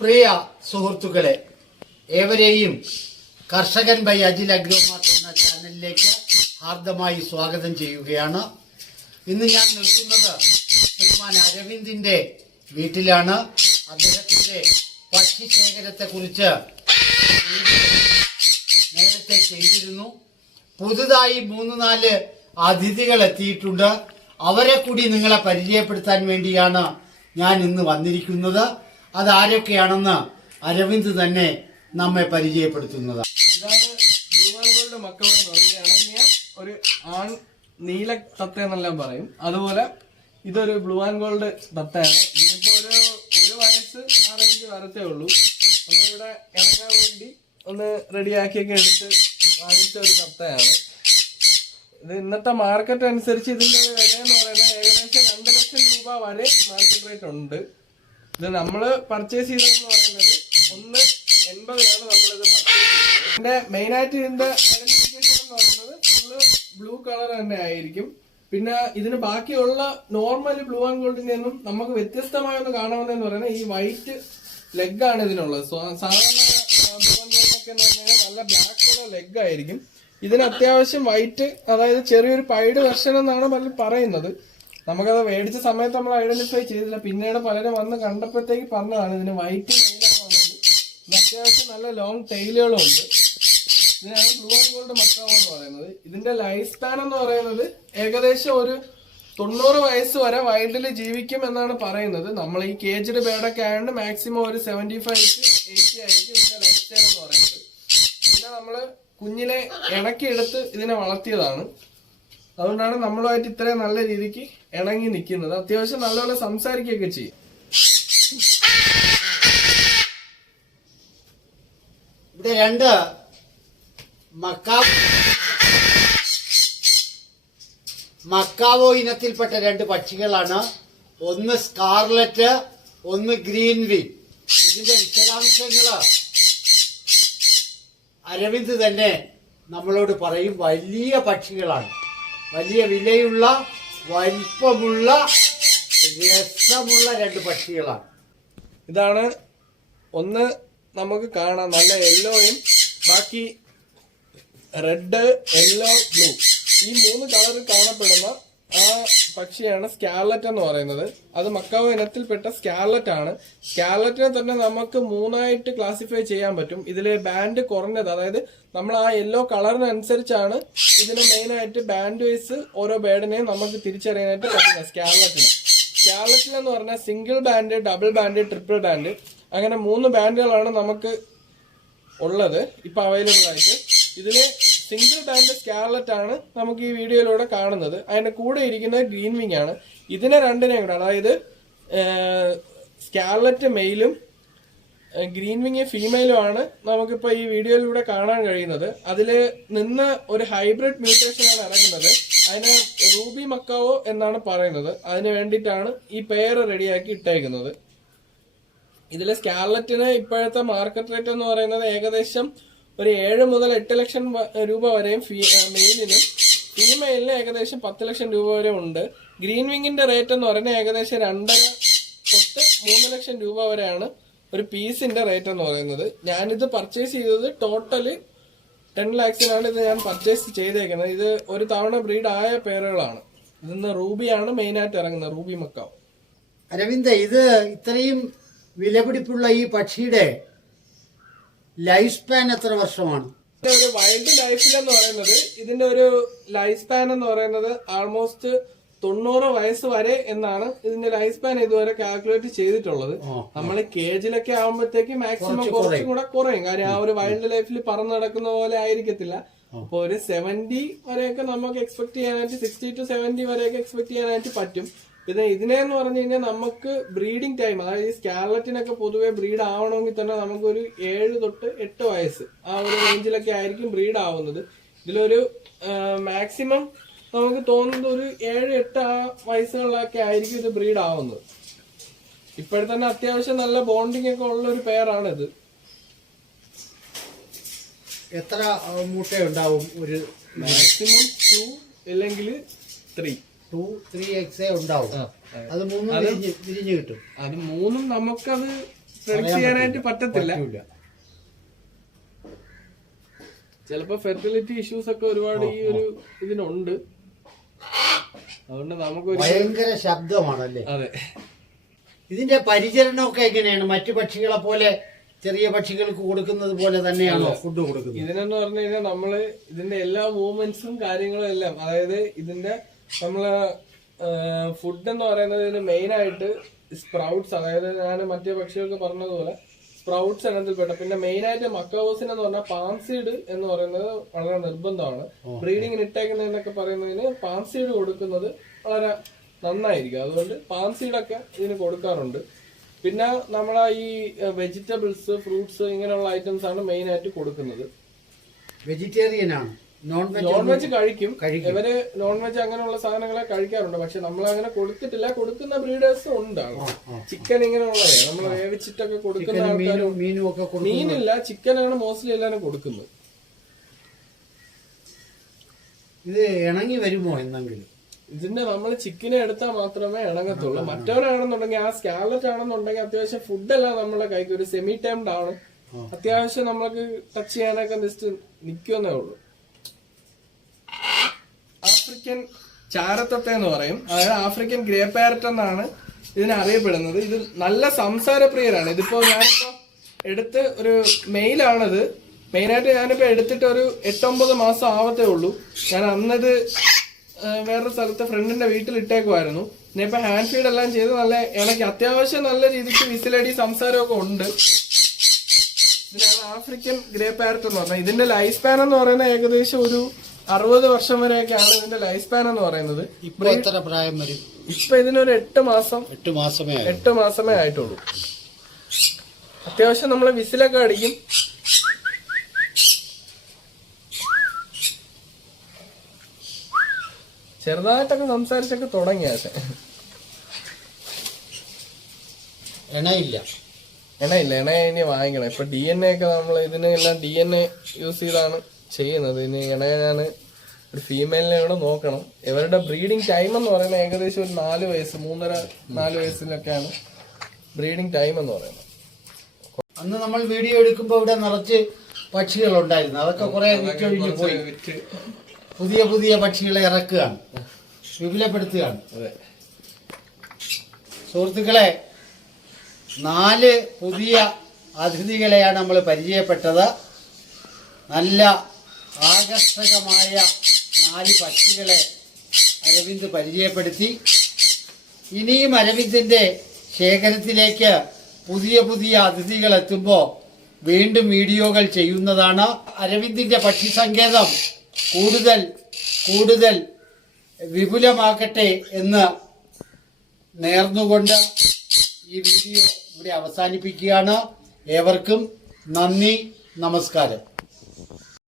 പ്രിയ സുഹൃത്തുക്കളെ, ഏവരെയും കർഷകൻ ബൈ അജിൽ അഗ്രോമാർട്ട് എന്ന ചാനലിലേക്ക് ഹാർദമായി സ്വാഗതം ചെയ്യുകയാണ്. ഇന്ന് ഞാൻ നിൽക്കുന്നത് ശ്രീമാൻ അരവിന്ദിന്റെ വീട്ടിലാണ്. അദ്ദേഹത്തിന്റെ പക്ഷിശേഖരത്തെക്കുറിച്ച് നേരത്തെ ചെയ്തിരുന്നു. പുതുതായി 3-4 അതിഥികൾ എത്തിയിട്ടുണ്ട്. അവരെ കൂടി നിങ്ങളെ പരിചയപ്പെടുത്താൻ വേണ്ടിയാണ് ഞാൻ ഇന്ന് വന്നിരിക്കുന്നത്. അതാരൊക്കെയാണെന്ന് അരവിന്ദ് തന്നെ നമ്മെ പരിചയപ്പെടുത്തുന്നത്. ഇതാണ് ബ്ലൂ മക്കൾ എന്ന് പറയുന്നത്. ഇണങ്ങിയ ഒരു ആൺ നീല തത്ത എന്നെല്ലാം പറയും. അതുപോലെ ഇതൊരു ബ്ലൂ ആൻഡ് ഗോൾഡ് തത്തയാണ്. ഇതിനിപ്പോ ഒരു വയസ്സ് ആ റേഞ്ച് വരത്തേ ഉള്ളൂ. നമ്മളിവിടെ ഇണങ്ങാൻ വേണ്ടി ഒന്ന് റെഡിയാക്കിയൊക്കെ എടുത്ത് വാങ്ങിച്ച ഒരു തത്തയാണ്. ഇത് ഇന്നത്തെ മാർക്കറ്റ് അനുസരിച്ച് ഇതിന്റെ വില എന്ന് പറയുന്നത് ഏകദേശം 2 ലക്ഷം രൂപ വരെ മാർക്കറ്റ് റേറ്റ് ഉണ്ട്. ഇത് നമ്മള് പർച്ചേസ് ചെയ്തതെന്ന് പറയുന്നത് 1.80-നാണ് നമ്മളിത് പർച്ചേസ് ചെയ്തത്. ഇതിന്റെ മെയിൻ ആയിട്ട് ഇതിന്റെ ഐഡന്റിഫിക്കേഷൻ എന്ന് പറയുന്നത് ഫുള്ള് ബ്ലൂ കളർ തന്നെ ആയിരിക്കും. പിന്നെ ഇതിന് ബാക്കിയുള്ള നോർമൽ ബ്ലൂ ആൻഡ് ഗോൾഡിന്റെ ഒന്നും നമുക്ക് വ്യത്യസ്തമായൊന്ന് കാണാവുന്നതെന്ന് പറയുന്നത് ഈ വൈറ്റ് ലെഗ് ആണ് ഇതിനുള്ളത്. സാധാരണ ബ്ലൂ ആൻഡ് ഗോൾഡൊക്കെ എന്ന് പറഞ്ഞാൽ നല്ല ബ്ലാക്ക് കളർ ലെഗ് ആയിരിക്കും. ഇതിന് അത്യാവശ്യം വൈറ്റ്, അതായത് ചെറിയൊരു പൈഡ് വെർഷൻ എന്നാണ് പലരും പറയുന്നത്. നമുക്കത് മേടിച്ച സമയത്ത് നമ്മൾ ഐഡന്റിഫൈ ചെയ്തില്ല. പിന്നീട് പലരും വന്ന് കണ്ടപ്പോഴത്തേക്ക് പറഞ്ഞതാണ് ഇതിന് വൈറ്റ് മെയിലാണുള്ളത്. ഇത് അത്യാവശ്യം നല്ല ലോങ് ടെയിലുകളും ഉണ്ട്. ഇതിനാണ് ബ്ലൂ ആൻഡ് ഗോൾഡ് മക്കാവോ എന്ന് പറയുന്നത്. ഇതിന്റെ ലൈഫ് സ്പാൻ എന്ന് പറയുന്നത് ഏകദേശം ഒരു 90 വയസ്സ് വരെ വൈൽഡിൽ ജീവിക്കും എന്നാണ് പറയുന്നത്. നമ്മൾ ഈ കേജ്ഡ് ബേഡൊക്കെ ആയതുകൊണ്ട് മാക്സിമം ഒരു 75 to 80 ആയിരിക്കും ഇതിന്റെ ലൈഫ് സ്പാൻ എന്ന് പറയുന്നത്. പിന്നെ നമ്മള് കുഞ്ഞിനെ ഇണക്കിയെടുത്ത് ഇതിനെ വളർത്തിയതാണ്. അതുകൊണ്ടാണ് നമ്മളുമായിട്ട് ഇത്രയും നല്ല രീതിക്ക് ഇണങ്ങി നിൽക്കുന്നത്. അത്യാവശ്യം നല്ലപോലെ സംസാരിക്കുകയൊക്കെ ചെയ്യും. ഇവിടെ 2 മക്കാവോ ഇനത്തിൽപ്പെട്ട 2 പക്ഷികളാണ്. ഒന്ന് സ്കാർലറ്റ്, ഒന്ന് ഗ്രീൻ വിങ്. ഇതിന്റെ വിശദാംശങ്ങള് അരവിന്ദ് തന്നെ നമ്മളോട് പറയും. വലിയ പക്ഷികളാണ്, വലിയ വിലയുള്ള, വലിപ്പമുള്ള, രസമുള്ള 2 പക്ഷികളാണ്. ഇതാണ് ഒന്ന് നമുക്ക് കാണാം, നല്ല യെല്ലോയും ബാക്കി റെഡ്, യെല്ലോ, ബ്ലൂ, ഈ 3 കളറിൽ കാണപ്പെടുന്ന ആ പക്ഷിയാണ് സ്കാർലറ്റ് എന്ന് പറയുന്നത്. അത് മക്കാവോ ഇനത്തിൽപ്പെട്ട സ്കാർലറ്റ് ആണ്. സ്കാർലറ്റിനെ തന്നെ നമുക്ക് 3ആയിട്ട് ക്ലാസിഫൈ ചെയ്യാൻ പറ്റും. ഇതിലെ ബാൻഡ് കുറഞ്ഞത്, അതായത് നമ്മൾ ആ യെല്ലോ കളറിനനുസരിച്ചാണ് ഇതിന് മെയിൻ ആയിട്ട് ബാൻഡ് വൈസ് ഓരോ ബേഡിനെയും നമുക്ക് തിരിച്ചറിയാനായിട്ട് പറ്റുന്നത്. സ്കാർലറ്റിനെന്ന് പറഞ്ഞാൽ single band, double band, triple band, അങ്ങനെ 3 ബാൻഡുകളാണ് നമുക്ക് ഉള്ളത് ഇപ്പൊ അവൈലബിൾ ആയിട്ട്. ഇതില് സിംഗിൾ ബാൻഡ് സ്കാർലറ്റ് ആണ് നമുക്ക് ഈ വീഡിയോയിലൂടെ കാണുന്നത്. അതിന്റെ കൂടെ ഇരിക്കുന്നത് ഗ്രീൻ വിങ് ആണ്. ഇതിനെ 2നെയും കൂടെ, അതായത് സ്കാർലറ്റ് മെയിലും ഗ്രീൻ വിങ് ഫീമെയിലും ആണ് നമുക്കിപ്പോ ഈ വീഡിയോയിലൂടെ കാണാൻ കഴിയുന്നത്. അതില് നിന്ന് ഒരു ഹൈബ്രിഡ് മ്യൂട്ടേഷനാണ് ഇറങ്ങുന്നത്. അതിനെ റൂബി മക്കാവോ എന്നാണ് പറയുന്നത്. അതിന് വേണ്ടിയിട്ടാണ് ഈ പെയർ റെഡിയാക്കി ഇട്ടേക്കുന്നത്. ഇതിലെ സ്കാർലറ്റിന് ഇപ്പോഴത്തെ മാർക്കറ്റ് റേറ്റ് എന്ന് പറയുന്നത് ഏകദേശം ഒരു 7 മുതൽ 8 ലക്ഷം രൂപ വരെയും മെയിലിനും, ഫീമെയിലിന് ഏകദേശം 10 ലക്ഷം രൂപ വരെ ഉണ്ട്. ഗ്രീൻ വിങ്ങിന്റെ റേറ്റ് എന്ന് പറയുന്നത് ഏകദേശം 2.5 തൊട്ട് 3 ലക്ഷം രൂപ വരെയാണ് ഒരു പീസിന്റെ റേറ്റ് എന്ന് പറയുന്നത്. ഞാനിത് പർച്ചേസ് ചെയ്തത് ടോട്ടല് 10 lakhsനാണ് ഇത് ഞാൻ പർച്ചേസ് ചെയ്തേക്കുന്നത്. ഇത് ഒരു തവണ ബ്രീഡ് ആയ പേരുകളാണ്. ഇതിന്ന് റൂബിയാണ് മെയിനായിട്ട് ഇറങ്ങുന്നത്, റൂബി മക്കാവോ. അരവിന്ദ്, ഇത് ഇത്രയും വിലപിടിപ്പുള്ള ഈ പക്ഷിയുടെ ലൈഫ് സ്പാൻ എത്ര വർഷമാണ്? ഒരു വൈൽഡ് ലൈഫിലെന്ന് പറയുന്നത് ഇതിന്റെ ഒരു ലൈഫ് സ്പാൻ എന്ന് പറയുന്നത് ആൾമോസ്റ്റ് 90 വയസ്സ് വരെ എന്നാണ് ഇതിന്റെ ലൈഫ് സ്പാൻ ഇതുവരെ കാൽക്കുലേറ്റ് ചെയ്തിട്ടുള്ളത്. നമ്മൾ കേജിലൊക്കെ ആകുമ്പോഴത്തേക്ക് മാക്സിമം കുറച്ചും കൂടെ കുറയും. കാര്യം ആ ഒരു വൈൽഡ് ലൈഫിൽ പറന്ന് നടക്കുന്ന പോലെ ആയിരിക്കത്തില്ല. അപ്പൊ ഒരു 70 വരെയൊക്കെ നമുക്ക് എക്സ്പെക്ട് ചെയ്യാനായിട്ട്, 60 to 70 വരെയൊക്കെ എക്സ്പെക്ട് ചെയ്യാനായിട്ട് പറ്റും. പിന്നെ ഇതിനെന്ന് പറഞ്ഞു കഴിഞ്ഞാൽ നമുക്ക് ബ്രീഡിംഗ് ടൈം, അതായത് ഈ സ്കാർലറ്റിനൊക്കെ പൊതുവെ ബ്രീഡ് ആവണമെങ്കിൽ തന്നെ നമുക്കൊരു 7 തൊട്ട് 8 വയസ്സ് ആ ഒരു റേഞ്ചിലൊക്കെ ആയിരിക്കും ബ്രീഡ് ആവുന്നത്. ഇതിലൊരു മാക്സിമം നമുക്ക് തോന്നുന്നത് ഒരു 7-8 വയസ്സുകളിലൊക്കെ ആയിരിക്കും ഇത് ബ്രീഡ് ആവുന്നത്. ഇപ്പോഴത്തന്നെ അത്യാവശ്യം നല്ല ബോണ്ടിങ് ഒക്കെ ഉള്ള ഒരു പെയറാണ് ഇത്. എത്ര മുട്ടയുണ്ടാവും? ഒരു മാക്സിമം 2 അല്ലെങ്കിൽ 3 2-3 eggs ഉണ്ടാവും. അത് 3 വിരിഞ്ഞു കിട്ടും. അത് 3 നമുക്കത് predict ചെയ്യാനായിട്ട് പറ്റത്തില്ല. പറ്റൂല. ചിലപ്പോ ഫെർട്ടിലിറ്റി ഇഷ്യൂസ് ഒക്കെ ഒരുപാട് ഈ ഒരു ഇതിനുണ്ട്. അതുകൊണ്ട് നമുക്കൊരു ഭയങ്കര ശബ്ദമാണല്ലേ. അതെ. ഇതിന്റെ പരിചരണമൊക്കെ എങ്ങനെയാണ്? മറ്റു പക്ഷികളെ പോലെ ചെറിയ പക്ഷികൾക്ക് കൊടുക്കുന്നത് പോലെ തന്നെയാണോ ഫുഡ് കൊടുക്കുന്നത്? ഇതിനെന്ന് പറഞ്ഞു കഴിഞ്ഞാൽ നമ്മള് ഇതിന്റെ എല്ലാ മൂവ്മെന്റ്സും കാര്യങ്ങളും എല്ലാം, അതായത് ഇതിന്റെ നമ്മള് ഫുഡ് എന്ന് പറയുന്നത് ഇതിന് മെയിൻ ആയിട്ട് സ്പ്രൗട്ട്സ്, അതായത് ഞാൻ മറ്റേ പക്ഷികൾക്ക് പറഞ്ഞതുപോലെ സ്പ്രൗട്ട്സ് ഇനത്തിൽപ്പെട്ട, പിന്നെ മെയിൻ ആയിട്ട് മക്കോസിന് എന്ന് പറഞ്ഞാൽ പാംസീഡ് എന്ന് പറയുന്നത് വളരെ നിർബന്ധമാണ്. ബ്രീഡിങ്ങിന് ഇട്ടേക്കുന്നതെന്നൊക്കെ പറയുന്നതിന് പാംസീഡ് കൊടുക്കുന്നത് വളരെ നന്നായിരിക്കും. അതുകൊണ്ട് പാംസീഡൊക്കെ ഇതിന് കൊടുക്കാറുണ്ട്. പിന്നെ നമ്മളെ ഈ വെജിറ്റബിൾസ്, ഫ്രൂട്ട്സ് ഇങ്ങനെയുള്ള ഐറ്റംസ് ആണ് മെയിൻ ആയിട്ട് കൊടുക്കുന്നത്. വെജിറ്റേറിയൻ ആണ്? നോൺ വെജ് കഴിക്കും ഇവര്. നോൺ വെജ് അങ്ങനെയുള്ള സാധനങ്ങളെ കഴിക്കാറുണ്ട്. പക്ഷെ നമ്മൾ അങ്ങനെ കൊടുത്തിട്ടില്ല. കൊടുക്കുന്ന ബ്രീഡേഴ്സും ഉണ്ടാകും. ചിക്കൻ ഇങ്ങനെയുള്ളത് നമ്മൾ വേവിച്ചിട്ടൊക്കെ കൊടുക്കുന്ന ആൾക്കാരും. മീനില്ല, ചിക്കനാണ് മോസ്റ്റ്ലി എല്ലാവരും കൊടുക്കുന്നത്. ഇത് ഇണങ്ങി വരുമോ എന്നെങ്കിലും? ഇതിന്റെ നമ്മൾ ചിക്കനെ എടുത്താൽ മാത്രമേ ഇണങ്ങത്തുള്ളൂ. മറ്റവരാണെന്നുണ്ടെങ്കിൽ ആ സ്കാലറ്റ് ആണെന്നുണ്ടെങ്കിൽ അത്യാവശ്യം ഫുഡെല്ലാം നമ്മളെ കൈക്ക് ഒരു സെമി ടൈംഡ് ആണ്. അത്യാവശ്യം നമ്മൾക്ക് ടച്ച് ചെയ്യാനൊക്കെ ജസ്റ്റ് നിൽക്കുമെന്നേ ഉള്ളൂ. ആഫ്രിക്കൻ ചാരത്തത്തെ എന്ന് പറയും, അതായത് ആഫ്രിക്കൻ ഗ്രേ പാരറ്റ് എന്നാണ് ഇതിനെ അറിയപ്പെടുന്നത്. ഇത് നല്ല സംസാരപ്രിയരാണ്. ഇതിപ്പോ ഞാനിപ്പോ എടുത്ത് ഒരു മെയിലാണിത്. മെയിനായിട്ട് ഞാനിപ്പോ എടുത്തിട്ട് ഒരു 8-9 മാസം ആവത്തേ ഉള്ളൂ. ഞാൻ അന്നത് വേറൊരു സ്ഥലത്ത് ഫ്രണ്ടിന്റെ വീട്ടിൽ ഇട്ടേക്കുമായിരുന്നു. പിന്നെ ഇപ്പൊ ഹാൻഡ് ഫീഡ് എല്ലാം ചെയ്ത് നല്ല ഇണക്കി അത്യാവശ്യം നല്ല രീതിക്ക് വിസിലടി സംസാരമൊക്കെ ഉണ്ട്. ഇതിനാണ് ആഫ്രിക്കൻ ഗ്രേ പാരറ്റ് എന്ന് പറഞ്ഞാൽ. ഇതിന്റെ ലൈഫ് സ്പാൻ എന്ന് പറയുന്നത് ഏകദേശം ഒരു 60 വർഷം വരെയൊക്കെയാണ് ഇതിന്റെ ലൈഫ് സ്പാൻ എന്ന് പറയുന്നത്. ഇപ്പൊ എത്ര പ്രായം വരും? ഇപ്പൊ ഇതിനൊരു 8 മാസമേ ആയിട്ടുള്ളൂ. അത്യാവശ്യം നമ്മള് വിസിലൊക്കെ അടിക്കും. ചെറുതായിട്ടൊക്കെ സംസാരിച്ചൊക്കെ തുടങ്ങിയ ഇണയില്ല. ഇണ ഇനി വാങ്ങിക്കണം. ഇപ്പൊ DNA ഒക്കെ നമ്മൾ ഇതിനെല്ലാം DNA യൂസ് ചെയ്താണ് ചെയ്യുന്നത്. ഇനി ഇണ ഞാൻ ഒരു ഫീമെയിലിനെ കൂടെ നോക്കണം. ഇവരുടെ ബ്രീഡിംഗ് ടൈം എന്ന് പറയുന്നത് ഏകദേശം ഒരു 4 വയസ്സ്, 3.5-4 വയസ്സിലൊക്കെയാണ് ബ്രീഡിംഗ് ടൈം എന്ന് പറയുന്നത്. അന്ന് നമ്മൾ വീഡിയോ എടുക്കുമ്പോൾ ഇവിടെ നിറച്ച് പക്ഷികളുണ്ടായിരുന്നു. അതൊക്കെ കുറെ വിറ്റൊഴിഞ്ഞു പോയി. പുതിയ പുതിയ പക്ഷികളെ ഇറക്കുകയാണ്, വിപുലപ്പെടുത്തുകയാണ്. സുഹൃത്തുക്കളെ, 4 പുതിയ അതിഥികളെയാണ് നമ്മൾ പരിചയപ്പെട്ടത്. നല്ല ആകർഷകമായ 4 പക്ഷികളെ അരവിന്ദ് പരിചയപ്പെടുത്തി. ഇനിയും അരവിന്ദിന്റെ ശേഖരത്തിലേക്ക് പുതിയ പുതിയ അതിഥികൾ എത്തുമ്പോൾ വീണ്ടും വീഡിയോകൾ ചെയ്യുന്നതാണ്. അരവിന്ദിന്റെ പക്ഷി സങ്കേതം കൂടുതൽ വിപുലമാക്കട്ടെ എന്ന് നേർന്നുകൊണ്ട് ഈ വീഡിയോ ഇവിടെ അവസാനിപ്പിക്കുകയാണ്. ഏവർക്കും നന്ദി, നമസ്കാരം.